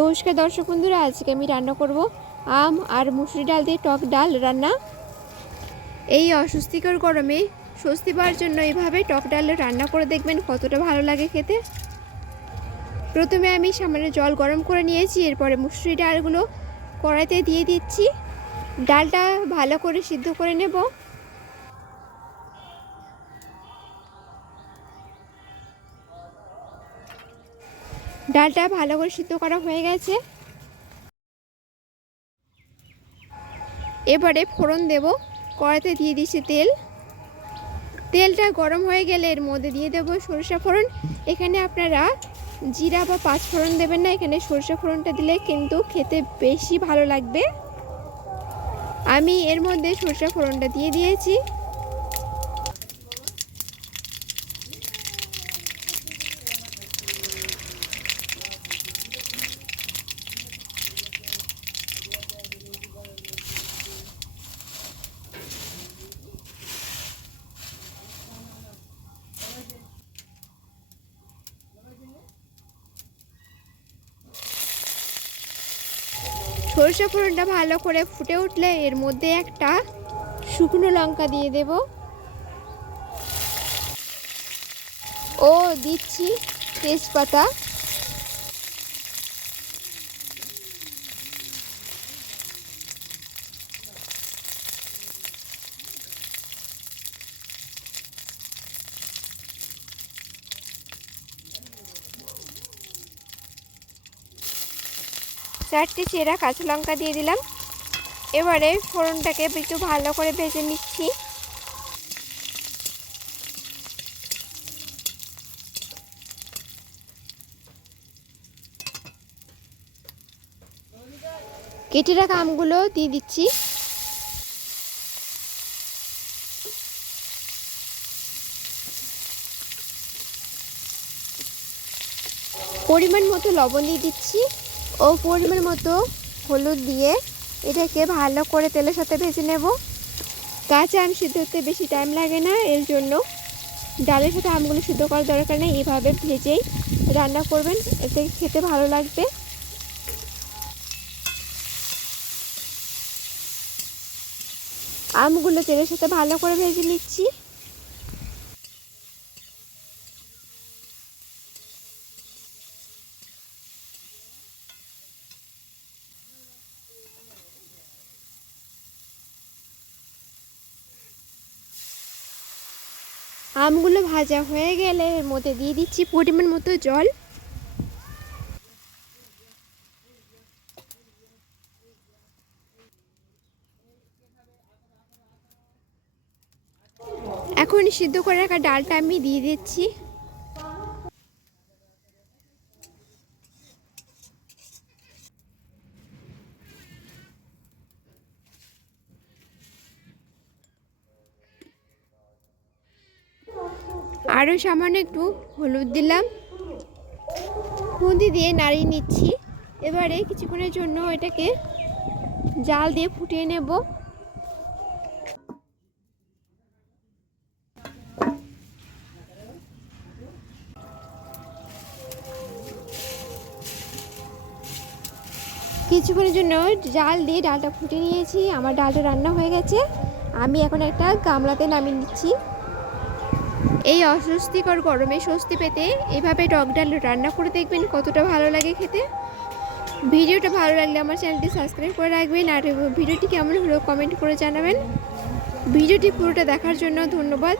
নমস্কার দর্শক বন্ধুরা, আজকে আমি রান্না করব আম আর মুসুরি ডাল দিয়ে টক ডাল রান্না। এই অস্বস্তিকর গরমে স্বস্তি পাওয়ার জন্য এইভাবে টক ডাল রান্না করে দেখবেন কতটা ভালো লাগে খেতে। প্রথমে আমি সামান্য জল গরম করে নিয়েছি, এরপরে মুসুরি ডালগুলো কড়াইতে দিয়ে দিচ্ছি। ডালটা ভালো করে সিদ্ধ করে নেব। ডালটা ভালো করে সিদ্ধ করা হয়ে গেছে। এবারে ফোড়ন দেব কড়াতে দিয়ে দিচ্ছি তেল। তেলটা গরম হয়ে গেলে এর মধ্যে দিয়ে দেব সরিষা ফোড়ন। এখানে আপনারা জিরা বা পাঁচ ফোড়ন দেবেন না, এখানে সরিষা ফোড়নটা দিলে কিন্তু খেতে বেশি ভালো লাগবে। আমি এর মধ্যে সরিষা ফোড়নটা দিয়ে দিয়েছি। সরষে ফোড়নটা ভালো করে ফুটে উঠলে এর মধ্যে একটা শুকনো লঙ্কা দিয়ে দেব। ও, দিচ্ছি তেজপাতা। চারটে চেরা কাঁচা লঙ্কা দিয়ে দিলাম। এবারে ফোড়নটাকে একটু ভালো করে ভেজে নিচ্ছি। কেটে রাখা আমগুলো দিয়ে দিচ্ছি। পরিমাণ মতো লবণ দিয়ে দিচ্ছি। ও পরিমাণ মতো হলুদ দিয়ে এটাকে ভালো করে তেলের সাথে ভেজে নেব। কাঁচা আম সিদ্ধ হতে বেশি টাইম লাগে না, এর জন্য ডালের সাথে আমগুলো সিদ্ধ করার দরকার নেই এইভাবে ভেজেই রান্না করবেন, এতে খেতে ভালো লাগবে। আমগুলো তেলের সাথে ভালো করে ভেজে নিচ্ছি। আমগুলো ভাজা হয়ে গেলে এর মধ্যে দিয়ে দিচ্ছি পরিমাণ মতো জল। এখন সিদ্ধ করে রাখা ডালটা আমি দিয়ে দিচ্ছি। আরও সামান্য একটু হলুদ দিলাম। খুন্তি দিয়ে নাড়িয়ে নিচ্ছি। এবারে কিছুক্ষণের জন্য এটাকে জাল দিয়ে ফুটিয়ে নেব। কিছুক্ষণের জন্য জাল দিয়ে ডালটা ফুটিয়ে নিয়েছি। আমার ডালটা রান্না হয়ে গেছে। আমি এখন একটা গামলাতে নামিয়ে নিচ্ছি। এই অস্বস্তিকর গরমে স্বস্তি পেতে এভাবে টক ডাল রান্না করে দেখবেন কতটা ভালো লাগে খেতে। ভিডিওটা ভালো লাগলে আমার চ্যানেলটি সাবস্ক্রাইব করে রাখবেন আর ভিডিওটি কেমন হলো কমেন্ট করে জানাবেন। ভিডিওটি পুরোটা দেখার জন্য ধন্যবাদ।